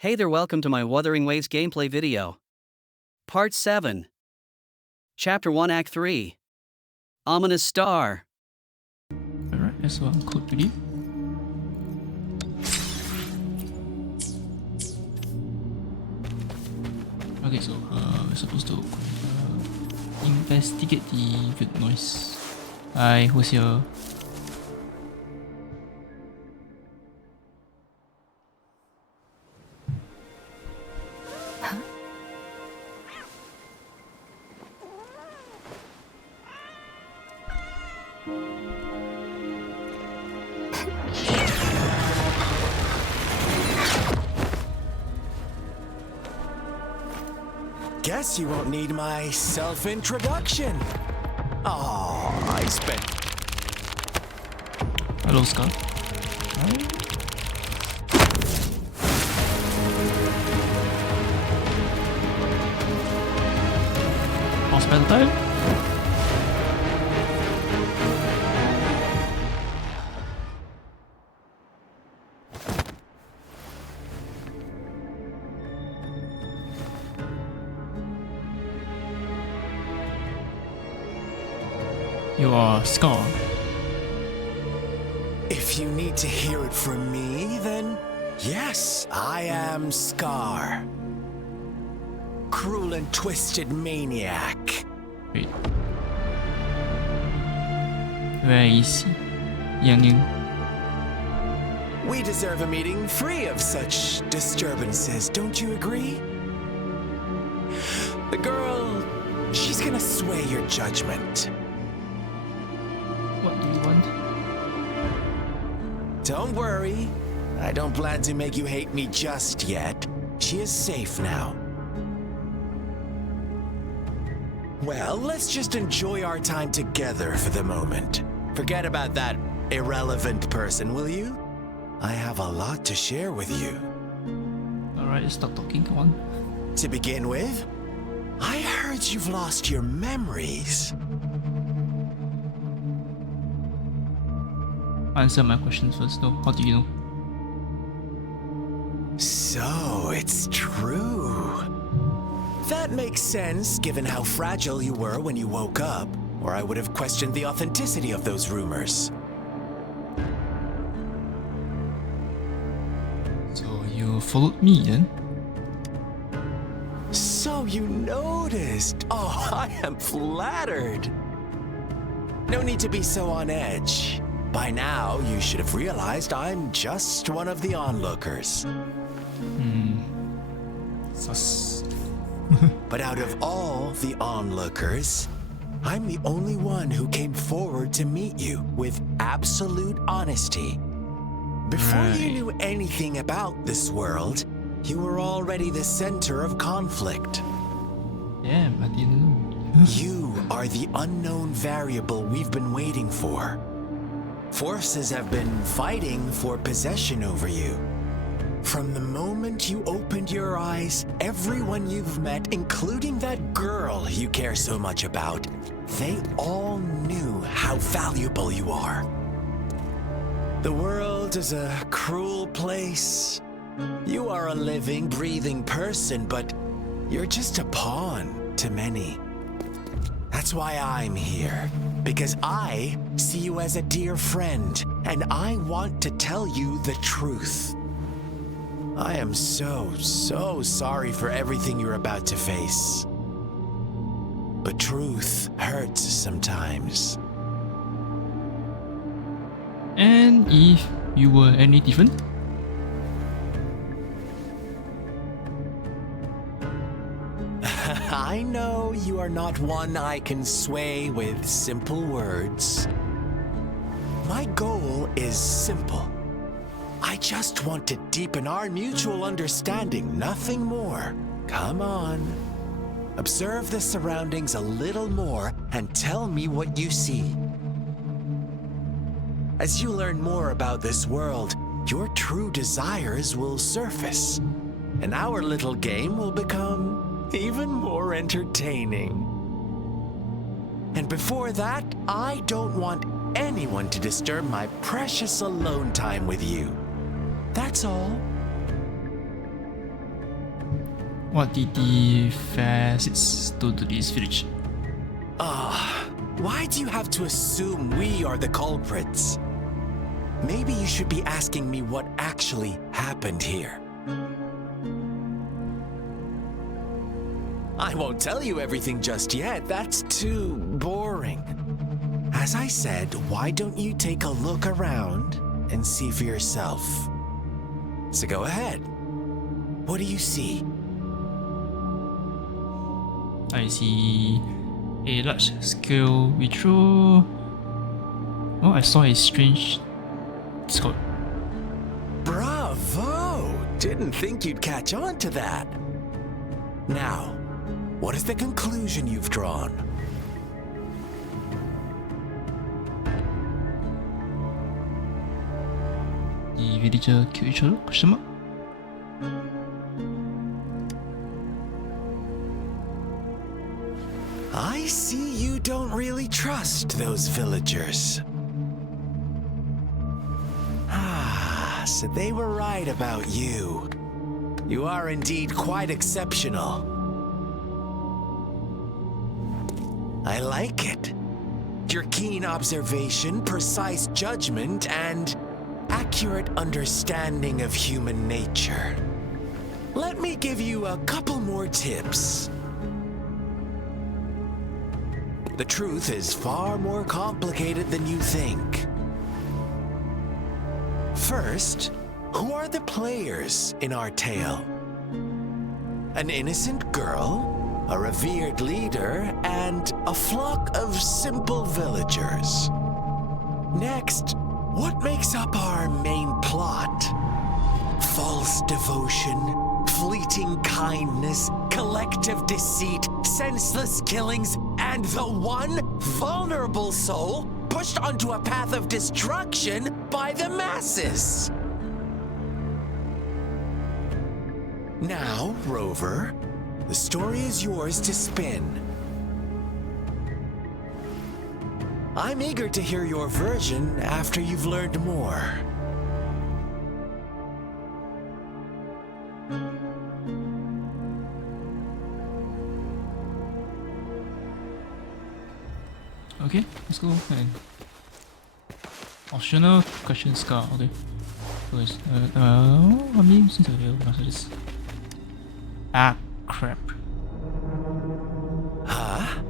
Hey there, welcome to my Wuthering Waves gameplay video. Part 7. Chapter 1 Act 3. Ominous Star. Alright, that's one code to give. Okay, so we're supposed to investigate the weird noise. Hi, who's here? Guess you won't need my self-introduction. Oh, I spent... Hello, Scar. Hospital time? You are Scar. If you need to hear it from me, then yes, I am Scar. Cruel and twisted maniac. Wait. Where is he? Yang. We deserve a meeting free of such disturbances, don't you agree? The girl, she's gonna sway your judgment. What do you want? Don't worry, I don't plan to make you hate me just yet. She is safe now. Well, let's just enjoy our time together for the moment. Forget about that irrelevant person, will you? I have a lot to share with you. Alright, stop talking, come on. To begin with, I heard you've lost your memories. Answer my questions first though. How do you know? So, it's true. That makes sense, given how fragile you were when you woke up, or I would have questioned the authenticity of those rumors. So you followed me then? So you noticed. Oh, I am flattered. No need to be so on edge. By now, you should have realized I'm just one of the onlookers. Sus. But out of all the onlookers, I'm the only one who came forward to meet you with absolute honesty. Before you knew anything about this world, you were already the center of conflict. Damn, I didn't know. You are the unknown variable we've been waiting for. Forces have been fighting for possession over you. From the moment you opened your eyes, everyone you've met, including that girl you care so much about, they all knew how valuable you are. The world is a cruel place. You are a living, breathing person, but you're just a pawn to many. That's why I'm here, because I see you as a dear friend, and I want to tell you the truth. I am so sorry for everything you're about to face. But truth hurts sometimes. And if you were any different? I know you are not one I can sway with simple words. My goal is simple. I just want to deepen our mutual understanding, nothing more. Come on. Observe the surroundings a little more and tell me what you see. As you learn more about this world, your true desires will surface, and our little game will become even more entertaining. And before that, I don't want anyone to disturb my precious alone time with you. That's all. What did the facets do to this village? Why do you have to assume we are the culprits? Maybe you should be asking me what actually happened here. I won't tell you everything just yet. That's too boring. As I said, why don't you take a look around and see for yourself? So go ahead. What do you see? I see a large scale ritual. Oh, I saw a strange Discord. Bravo! Didn't think you'd catch on to that. Now, what is the conclusion you've drawn? The villager killed each other? Question mark? I see you don't really trust those villagers. So they were right about you. You are indeed quite exceptional. I like it. Your keen observation, precise judgment, and accurate understanding of human nature. Let me give you a couple more tips. The truth is far more complicated than you think. First, who are the players in our tale? An innocent girl, a revered leader, and a flock of simple villagers. Next, what makes up our main plot? False devotion, fleeting kindness, collective deceit, senseless killings, and the one vulnerable soul pushed onto a path of destruction by the masses. Now, Rover, the story is yours to spin. I'm eager to hear your version after you've learned more. Okay, let's go. And optional question scar. Okay. So I mean, since I will answer this. Ah, crap. Huh?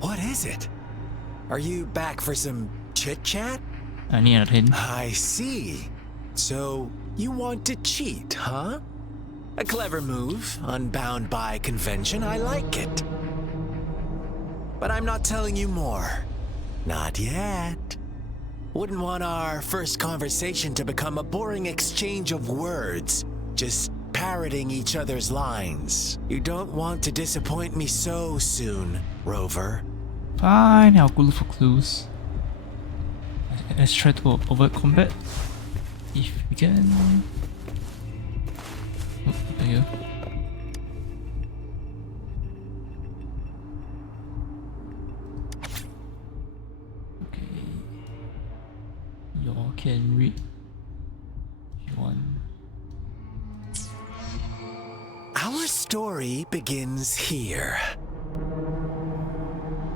What is it? Are you back for some chit-chat? I need a hint. I see. So, you want to cheat, huh? A clever move, unbound by convention. I like it. But I'm not telling you more. Not yet. Wouldn't want our first conversation to become a boring exchange of words, just parroting each other's lines. You don't want to disappoint me so soon, Rover. Fine, I'll go look for clues. Let's try to avoid combat. If we can. Oh, there you go. You can read if you want. Our story begins here.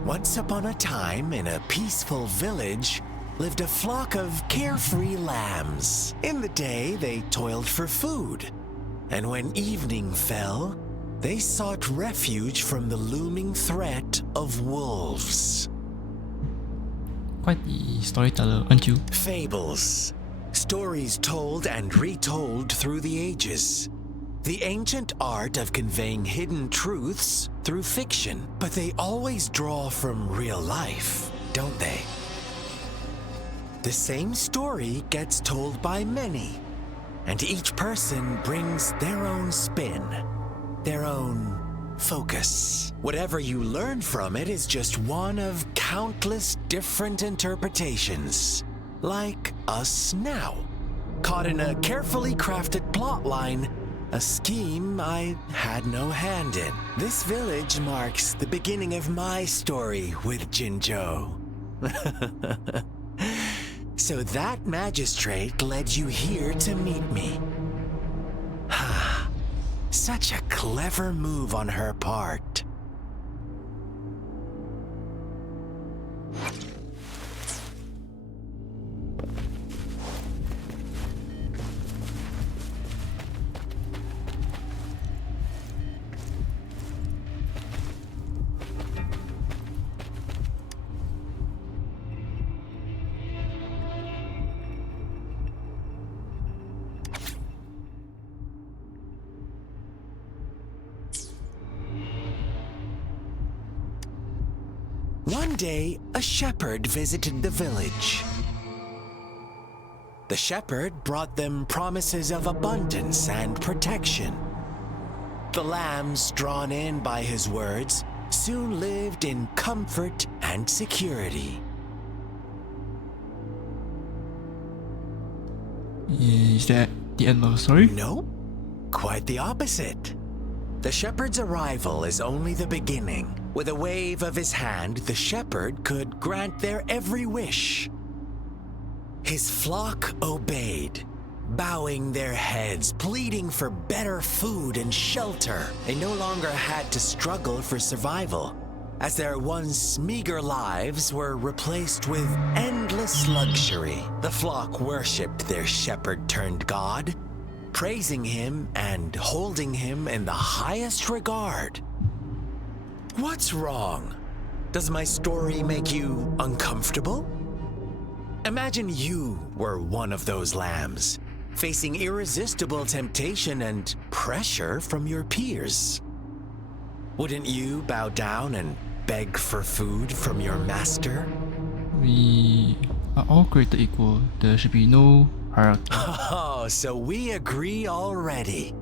Once upon a time, in a peaceful village, lived a flock of carefree lambs. In the day, they toiled for food, and when evening fell, they sought refuge from the looming threat of wolves. Quite the storyteller, aren't you? Fables. Stories told and retold through the ages. The ancient art of conveying hidden truths through fiction. But they always draw from real life, don't they? The same story gets told by many, and each person brings their own spin, their own focus. Whatever you learn from it is just one of countless different interpretations. Like us now, caught in a carefully crafted plotline, a scheme I had no hand in. This village marks the beginning of my story with Jinzhou. So that magistrate led you here to meet me. Such a clever move on her part. One day, a shepherd visited the village. The shepherd brought them promises of abundance and protection. The lambs, drawn in by his words, soon lived in comfort and security. Is that the end of the story? No, quite the opposite. The shepherd's arrival is only the beginning. With a wave of his hand, the shepherd could grant their every wish. His flock obeyed, bowing their heads, pleading for better food and shelter. They no longer had to struggle for survival, as their once meager lives were replaced with endless luxury. The flock worshipped their shepherd-turned-god, praising him and holding him in the highest regard. What's wrong? Does my story make you uncomfortable? Imagine you were one of those lambs, facing irresistible temptation and pressure from your peers. Wouldn't you bow down and beg for food from your master? We are all created equal. There should be no hierarchy. Oh, so we agree already.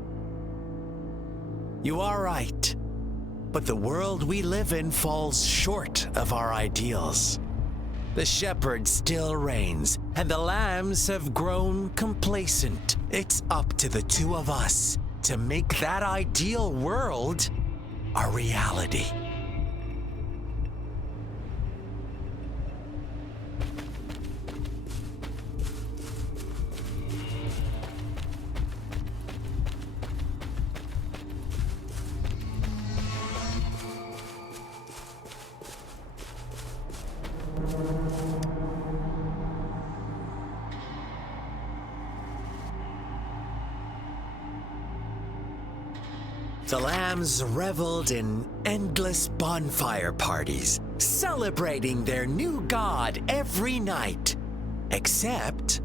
You are right. But the world we live in falls short of our ideals. The shepherd still reigns, and the lambs have grown complacent. It's up to the two of us to make that ideal world a reality. The lambs reveled in endless bonfire parties, celebrating their new god every night, except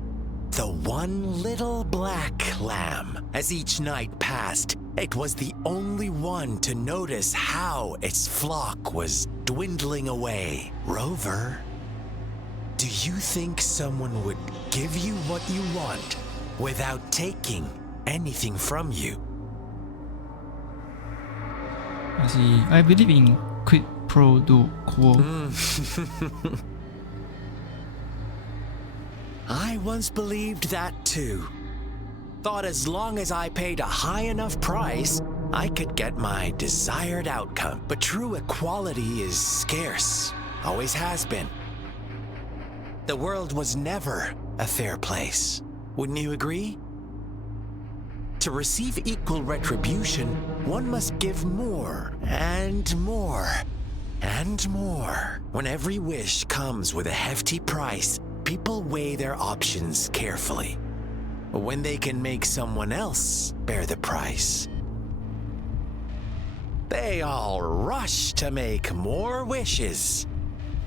the one little black lamb. As each night passed, it was the only one to notice how its flock was dwindling away. Rover, do you think someone would give you what you want without taking anything from you? I see. I believe in quid pro quo. I once believed that too. Thought as long as I paid a high enough price, I could get my desired outcome. But true equality is scarce, always has been. The world was never a fair place. Wouldn't you agree? To receive equal retribution, one must give more and more and more. When every wish comes with a hefty price, people weigh their options carefully. When they can make someone else bear the price, they all rush to make more wishes.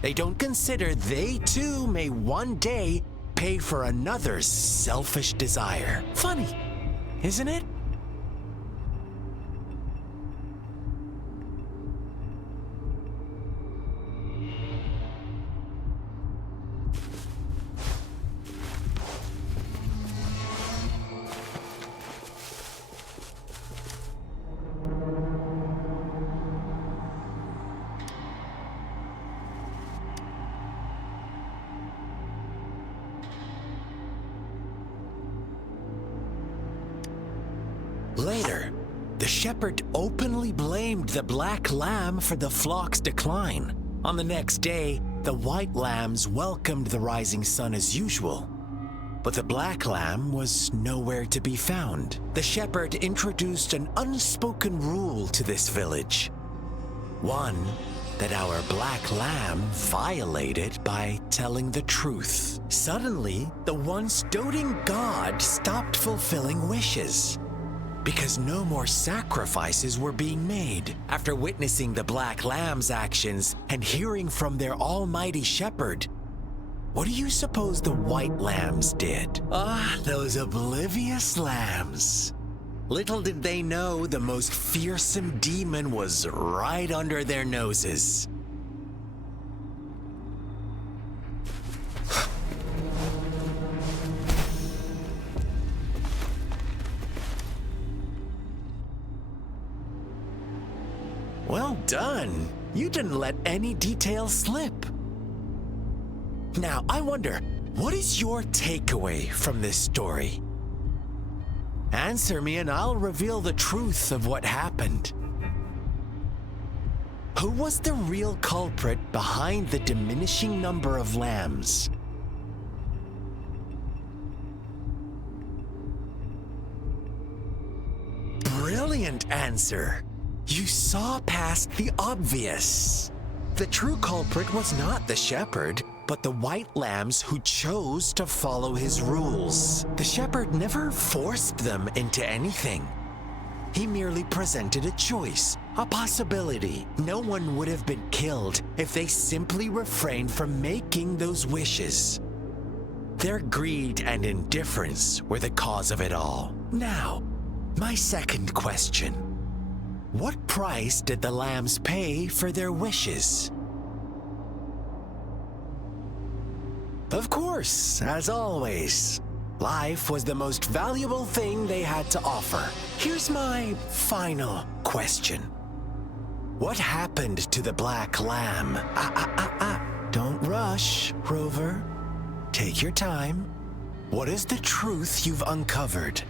They don't consider they too may one day pay for another's selfish desire. Funny, isn't it? Later, the shepherd openly blamed the black lamb for the flock's decline. On the next day, the white lambs welcomed the rising sun as usual. But the black lamb was nowhere to be found. The shepherd introduced an unspoken rule to this village. One that our black lamb violated by telling the truth. Suddenly, the once doting god stopped fulfilling wishes because no more sacrifices were being made. After witnessing the black lamb's actions and hearing from their almighty shepherd, what do you suppose the white lambs did? Those oblivious lambs. Little did they know the most fearsome demon was right under their noses. Well done. You didn't let any details slip. Now, I wonder, what is your takeaway from this story? Answer me and I'll reveal the truth of what happened. Who was the real culprit behind the diminishing number of lambs? Brilliant answer. You saw past the obvious. The true culprit was not the shepherd, but the white lambs who chose to follow his rules. The shepherd never forced them into anything. He merely presented a choice, a possibility. No one would have been killed if they simply refrained from making those wishes. Their greed and indifference were the cause of it all. Now, my second question. What price did the lambs pay for their wishes? Of course, as always, life was the most valuable thing they had to offer. Here's my final question. What happened to the black lamb? Don't rush, Rover. Take your time. What is the truth you've uncovered?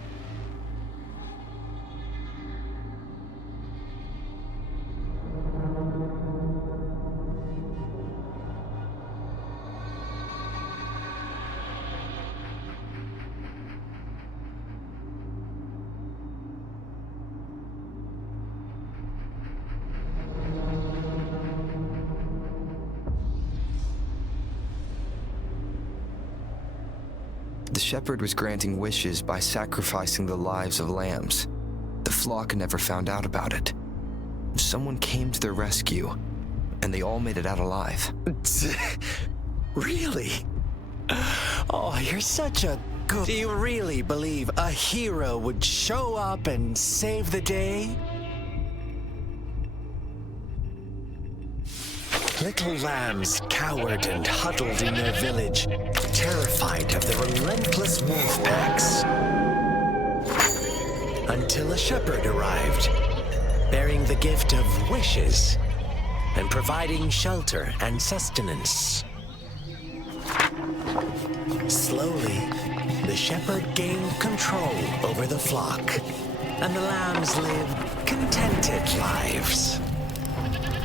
The shepherd was granting wishes by sacrificing the lives of lambs. The flock never found out about it. Someone came to their rescue, and they all made it out alive. Really? Oh, you're such a good... Do you really believe a hero would show up and save the day? Little lambs cowered and huddled in their village, terrified of the relentless wolf packs. Until a shepherd arrived, bearing the gift of wishes and providing shelter and sustenance. Slowly, the shepherd gained control over the flock, and the lambs lived contented lives.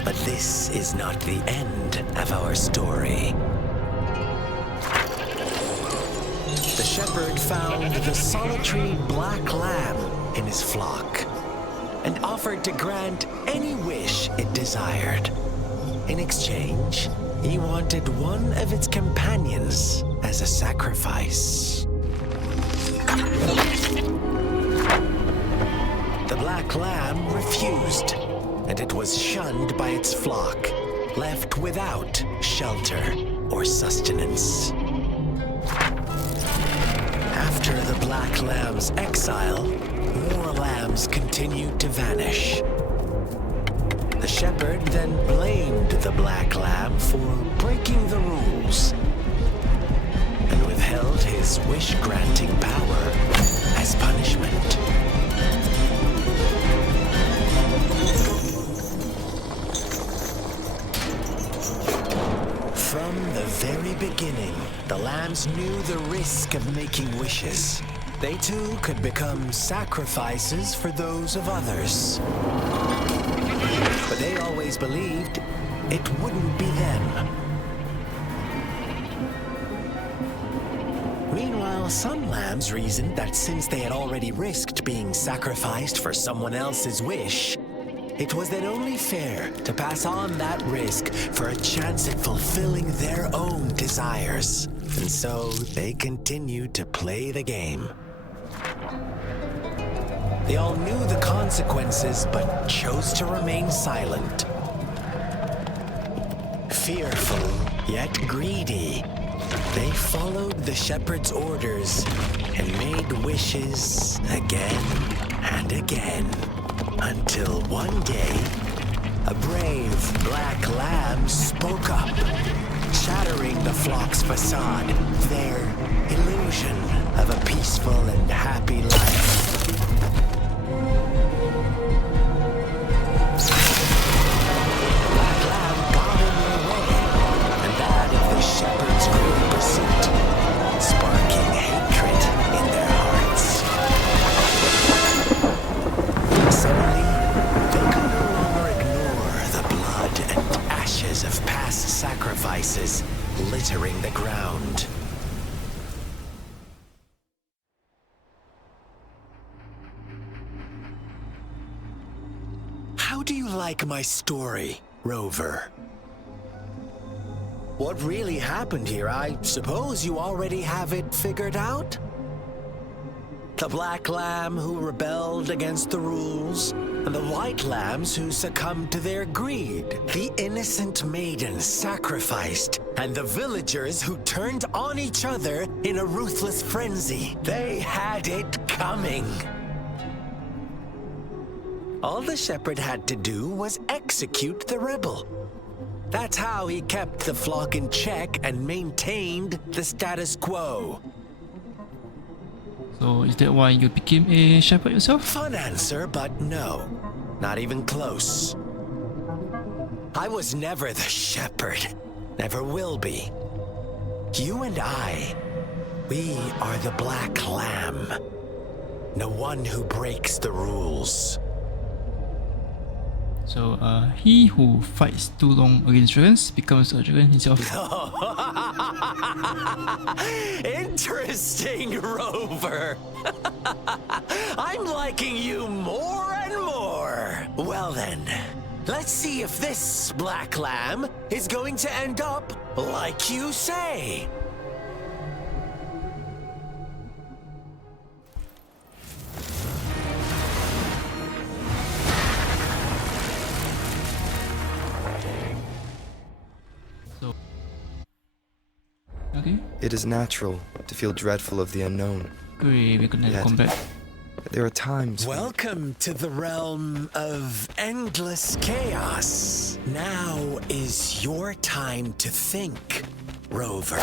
But this is not the end of our story. The shepherd found the solitary black lamb in his flock and offered to grant any wish it desired. In exchange, he wanted one of its companions as a sacrifice. The black lamb refused, and it was shunned by its flock, left without shelter or sustenance. After the black lamb's exile, more lambs continued to vanish. The shepherd then blamed the black lamb for breaking the rules and withheld his wish-granting power as punishment. From the very beginning, the lambs knew the risk of making wishes. They too could become sacrifices for those of others. But they always believed it wouldn't be them. Meanwhile, Meanwhile, some lambs reasoned that since they had already risked being sacrificed for someone else's wish, it was then only fair to pass on that risk for a chance at fulfilling their own desires. And so they continued to play the game. They all knew the consequences, but chose to remain silent. Fearful, yet greedy, they followed the shepherd's orders and made wishes again and again, until one day, a brave black lamb spoke up, shattering the flock's facade, their illusion of a peaceful and happy life. Black lamb got in their way, and that of the shepherd's greedy pursuit, sparking hatred in their hearts. Suddenly, they could no longer ignore the blood and ashes of past sacrifices littering the ground. How do you like my story, Rover? What really happened here? I suppose you already have it figured out? The black lamb who rebelled against the rules, and the white lambs who succumbed to their greed. The innocent maiden sacrificed, and the villagers who turned on each other in a ruthless frenzy. They had it coming. All the shepherd had to do was execute the rebel. That's how he kept the flock in check and maintained the status quo. So is that why you became a shepherd yourself? Fun answer, but no. Not even close. I was never the shepherd. Never will be. You and I, we are the black lamb. The one who breaks the rules. So he who fights too long against dragons becomes a dragon himself. Interesting, Rover. I'm liking you more and more. Well then, let's see if this black lamb is going to end up like you say. Okay, It is natural to feel dreadful of the unknown. great, we're gonna Yet, come back. There are times when Welcome to the realm of endless chaos. Now is your time to think, Rover.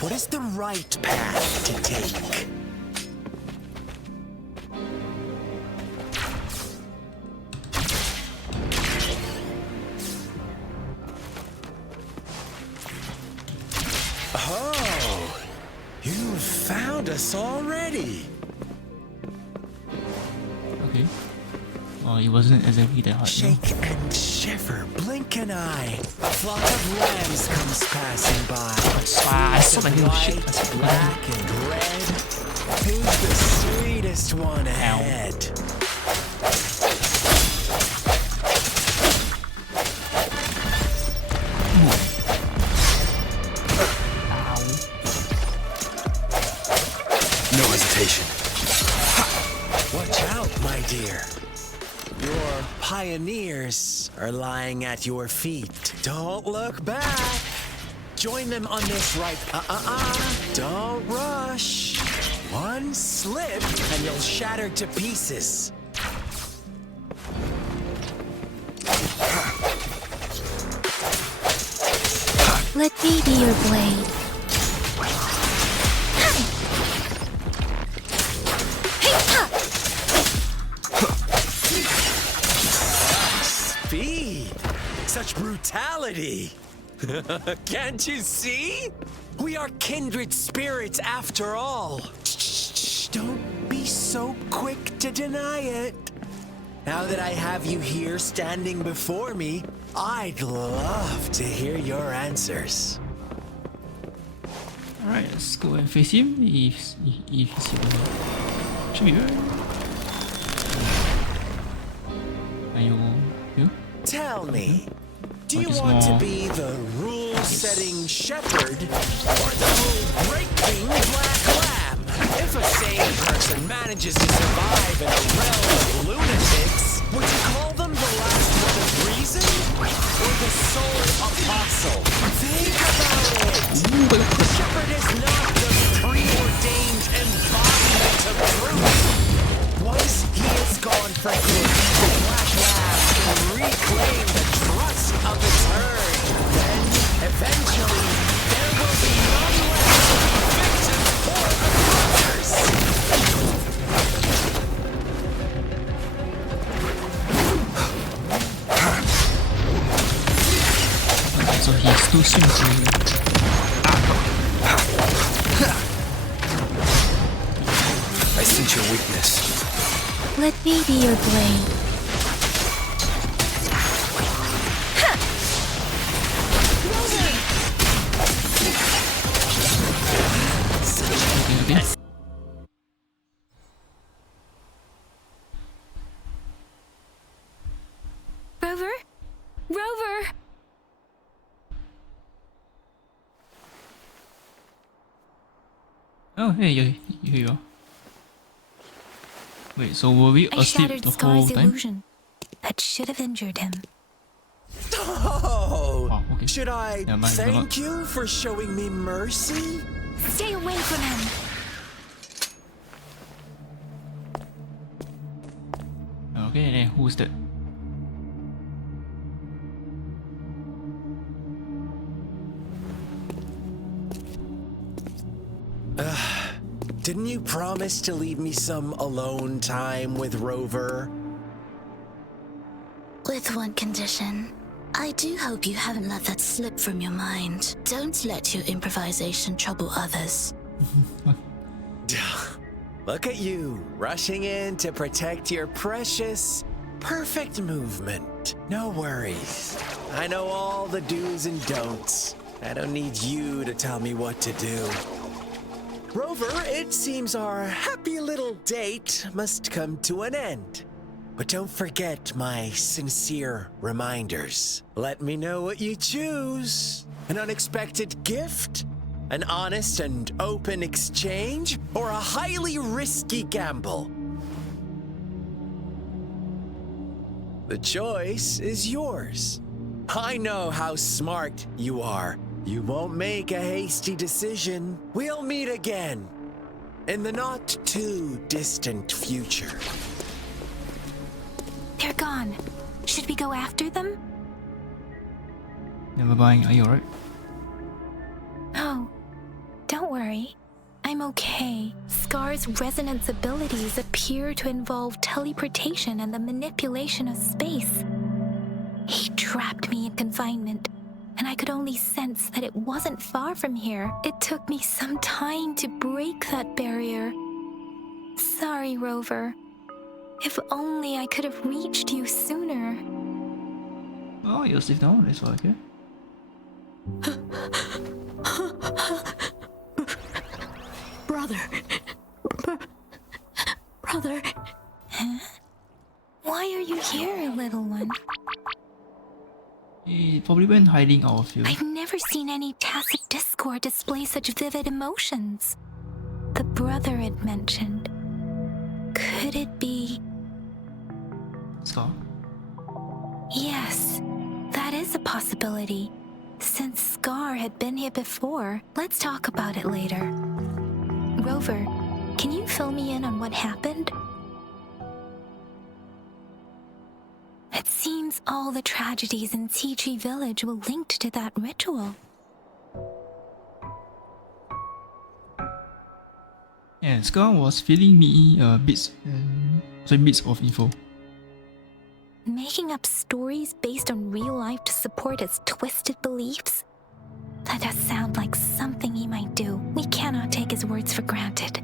What is the right path to take? Oh, you've found us already. Okay. Oh, it wasn't exactly that hard. No? Shake and shiver, blink an eye. A flock of lambs comes passing by. Ah, I saw my little shit. White, That's black, and red. Who's the sweetest one ahead? no hesitation. Watch out, my dear. Your pioneers are lying at your feet. Don't look back. Join them on this right. Don't rush. One slip and you'll shatter to pieces. Let me be your blade. Speed. Such brutality. Can't you see? We are kindred spirits after all. Shh, don't be so quick to deny it. Now that I have you here standing before me, I'd love to hear your answers. Alright, let's go and face him if he's here. Should be right. Are you? Tell me, do you Like a want to small- be the rule-setting shepherd or the rule-breaking black lamb? If a sane person manages to survive in a realm of lunatics, would you call them the last word of reason or the sole apostle? Think about it. The shepherd is not the preordained embodiment of truth. Once he is gone for good, the black lamb can reclaim the trust of its herd. Then, eventually, there will be none left to be victims or oppressors. So he's too soon to. I sense your weakness. Let me be your blade. Okay. Rover? Rover! Oh, hey, here you are. Wait, so were we I asleep shattered the whole Scar's time? illusion. That should have injured him. Oh, Oh, okay. should I Yeah, mine- thank you for showing me mercy? Stay away from him! Okay, then who's that? Didn't you promise to leave me some alone time with Rover? With one condition. I do hope you haven't let that slip from your mind. Don't let your improvisation trouble others. Look at you, rushing in to protect your precious, perfect movement. No worries. I know all the do's and don'ts. I don't need you to tell me what to do. Rover, it seems our happy little date must come to an end. But don't forget my sincere reminders. Let me know what you choose. An unexpected gift? An honest and open exchange? Or a highly risky gamble? The choice is yours. I know how smart you are. You won't make a hasty decision. We'll meet again in the not too distant future. They're gone. Should we go after them? Never mind, are you alright? Oh, don't worry. I'm okay. Scar's resonance abilities appear to involve teleportation and the manipulation of space. He trapped me in confinement, and I could only sense that it wasn't far from here. It took me some time to break that barrier. Sorry, Rover. If only I could have reached you sooner. Oh, you're safe now, that's all, okay? Brother. Brother. Huh? Why are you here, little one? He probably went hiding out of you. I've never seen any tacit discord display such vivid emotions. The brother it mentioned. Could it be? Scar? Yes, that is a possibility. Since Scar had been here before, let's talk about it later. Rover, can you fill me in on what happened? It seems all the tragedies in T-Tree Village were linked to that ritual. Yeah, Scar was feeding me bits of info. Making up stories based on real life to support his twisted beliefs? That does sound like something he might do. We cannot take his words for granted.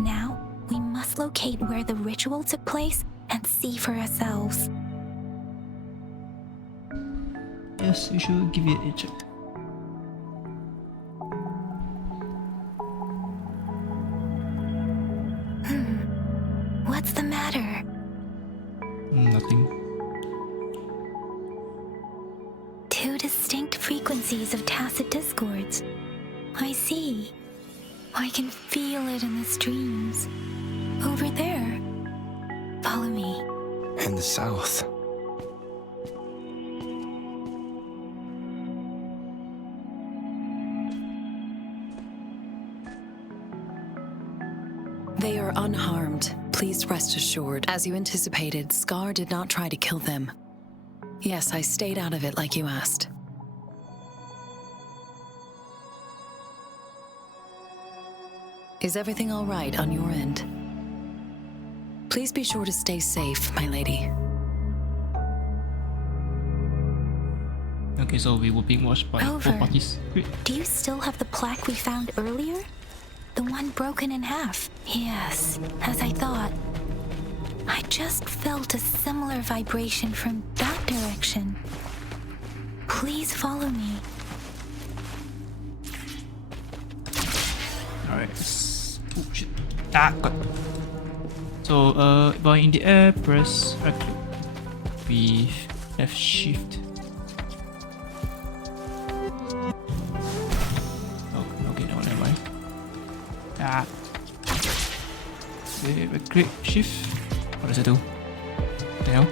Now, we must locate where the ritual took place and see for ourselves. Yes, you should give it a check. Nothing. Two distinct frequencies of tacit discords. I see. I can feel it in the streams. Over there. Follow me. In the south. They are unharmed. Please rest assured. As you anticipated, Scar did not try to kill them. Yes, I stayed out of it like you asked. Is everything all right on your end? Please be sure to stay safe, my lady. Okay, so we were being watched by Over. 4 parties. Great. Do you still have the plaque we found earlier? The one broken in half? Yes, as I thought. I just felt a similar vibration from that direction. Please follow me. Alright. Oh shit. Ah, God. So, while in the air, press right click with F shift. Oh, okay, no, never mind. Ah. Okay, right click, shift. What does it do? What the hell?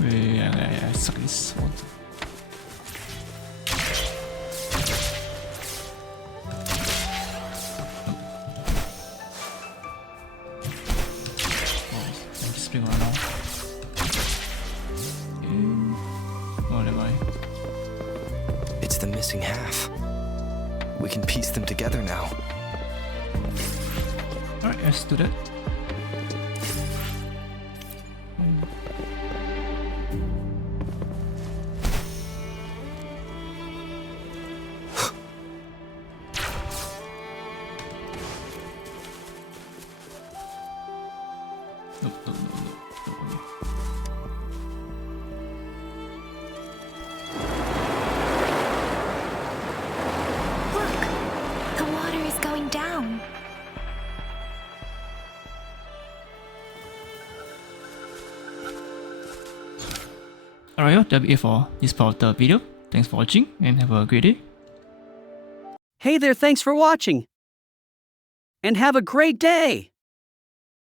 Wait, I suck at this one. Spring around now. Okay. Oh, never mind. It's the missing half. We can piece them together now. Alright, let's do that. No. Look! The water is going down. Alright, that'll be it for this part of the video. Thanks for watching and have a great day. Hey there, thanks for watching. And have a great day!